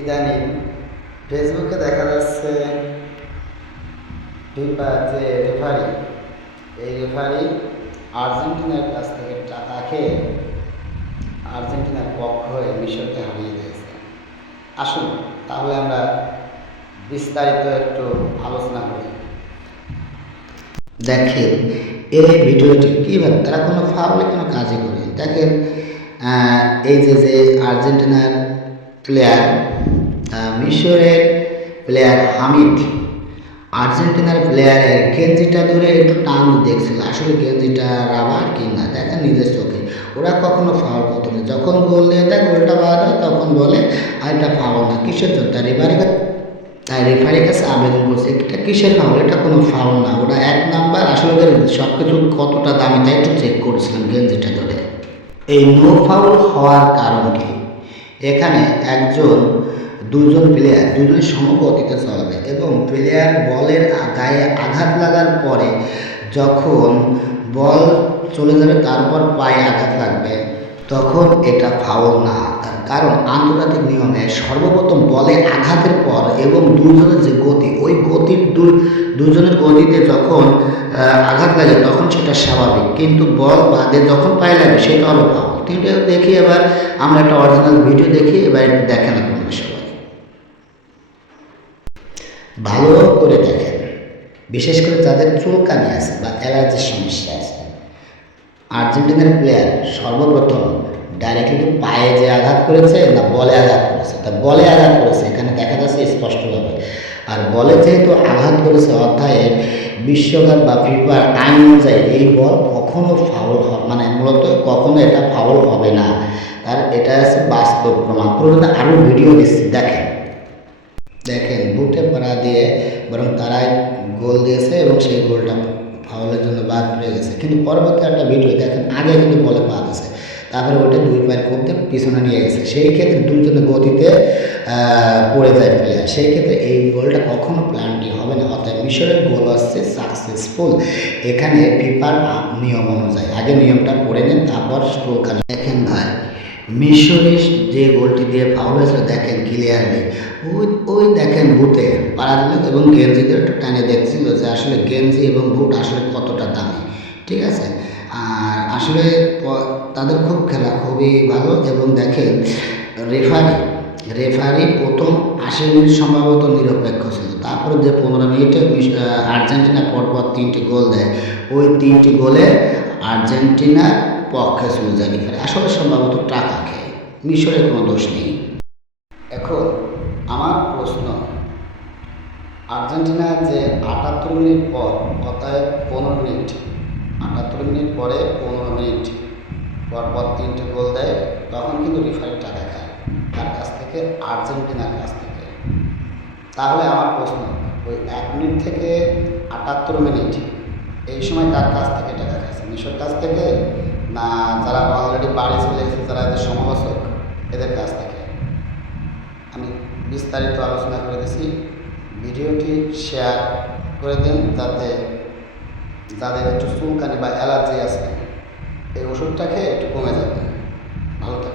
ইদানিং ফেসবুকে দেখা যাচ্ছে ফিফা যে রেফারি, এই রেফারি আর্জেন্টিনার কাছ থেকে টাকা খেয়ে আর্জেন্টিনার পক্ষ হয়ে মিশরকে হারিয়ে দিয়েছে। আসুন তাহলে আমরা বিস্তারিত একটু আলোচনা করি। দেখেন এই ভিডিওটি কীভাবে তারা কোনো ফাউলে কোনো কাজই করে। দেখেন এই যে যে আর্জেন্টিনার প্লেয়ার মিশরের প্লেয়ার হামিদ আর্জেন্টিনার প্লেয়ারের গেঞ্জিটা ধরে একটু টান দেখছিল, আসলে গেঞ্জিটা রাবার কি না দেখেন নিজের চোখে। ওরা কখনো ফাউল করতো না, যখন গোল দিয়ে দেয় গোলটা বাদ হয় তখন বলে আর এটা ফাউল না। কিসের জন্য? তাই রেফারির কাছে আবেদন করছে এটা কিসের ফাউল, এটা কোনো ফাউল না। ওরা এক নাম্বার আসলে সব কিছু কতটা দামি তাই একটু চেক করেছিলাম গেঞ্জিটা ধরে। এই নো ফাউল হওয়ার কারণ কি? এখানে দুজন প্লেয়ার দুজনের সমগতিতে চলবে এবং প্লেয়ার বলের গায়ে আঘাত লাগার পরে যখন বল চলে যাবে তারপর পায়ে আঘাত লাগবে তখন এটা ফাউল না। তার কারণ আন্তর্জাতিক নিয়মে সর্বপ্রথম বলে আঘাতের পর এবং দুজনের যে গতি, ওই গতির দুজনের গতিতে যখন আঘাত লাগে তখন সেটা স্বাভাবিক, কিন্তু বল বাদে যখন পায়ে লাগে সেটা হলো ফাউল। কিন্তু দেখি এবার আমরা একটা অরিজিনাল ভিডিও দেখি, এবার দেখেন আপনারা সবাই ভালো করে দেখেন, বিশেষ করে যাদের চুলকানি আছে বা অ্যালার্জির সমস্যা আছে। আর্জেন্টিনার প্লেয়ার সর্বপ্রথম ডাইরেক্টলি পায়ে যে আঘাত করেছে না বলে আঘাত করেছে, তা বলে আঘাত করেছে এখানে দেখা যাচ্ছে স্পষ্টভাবে। আর বলে যেহেতু আঘাত করেছে অর্থাৎ বিশ্বকাপ বা ফিফার আইন অনুযায়ী এই বল কখনো ফাউল হবে, মানে মূলত কখনো এটা ফাউল হবে না। আর এটা আছে বাস্তব প্রমাণ। পুরোটা আরও ভিডিও দিচ্ছি দেখেন বুটে পাড়া দিয়ে বরং তারাই গোল দিয়েছে এবং সেই গোলটা ফাউলের জন্য বাদ পড়ে গেছে। কিন্তু পরবর্তী একটা ভিডিও দেখেন আগে কিন্তু বলে বাদ আছে, তারপরে ওটা দুই পায়ের করতে পিছনে নিয়ে গেছে, সেই ক্ষেত্রে দুজনের গতিতে পড়ে যায় প্লেয়ার। সেই ক্ষেত্রে এই গোলটা কখনো প্ল্যানটি হবে না, অর্থাৎ মিশরের গোল আসছে সাকসেসফুল। এখানে ফিফার নিয়ম অনুযায়ী আগে নিয়মটা পড়ে নেন তারপর ওখানে দেখেন ভাই মিশরের যে গোলটি দিয়ে ফাউল হয়েছিল দেখেন ক্লিয়ারলি ওই দেখেন বুটে পাড়া দিল এবং গেঞ্জিদের একটু টানে দেখছিল যে আসলে গেঞ্জি এবং বুট আসলে কতটা দামি। ঠিক আছে, আর আসলে তাদের খুব খেলা খুবই ভালো। এবং দেখেন রেফারি প্রথম 80 মিনিট সম্ভবত নিরপেক্ষ ছিল, তারপরে যে 15 মিনিটে আর্জেন্টিনা পরপর 3টি গোল দেয়, ওই 3টি গোলে আর্জেন্টিনার পক্ষে চলে যায় রেফারি। আসলে সম্ভবত টাকা খেয়ে, মিশরের কোনো দোষ নেই। এখন আমার প্রশ্ন, আর্জেন্টিনা যে 78 মিনিট পর অর্থাৎ 15 মিনিট 78 মিনিট পরে 15 মিনিট পরপর 3টি গোল দেয়, তখন কিন্তু রেফারি টাকা খায় তার কাছ থেকে, আর্জেন্টিনার কাছ থেকে। তাহলে আমার প্রশ্ন, ওই 1 মিনিট থেকে 78 মিনিট এই সময় কার কাছ থেকে টাকা খাচ্ছে? মিশর কাছ থেকে না যারা অলরেডি বাড়ি চলে গেছে যারা এদের সমালোচক এদের কাছ থেকে? আমি বিস্তারিত আলোচনা করে দিয়েছি, ভিডিওটি শেয়ার করে দিন যাতে যাদের একটু চুলকানি বা অ্যালার্জি আছে এই ওষুধটা খেয়ে একটু কমে যাবে। ভালো থাকবে।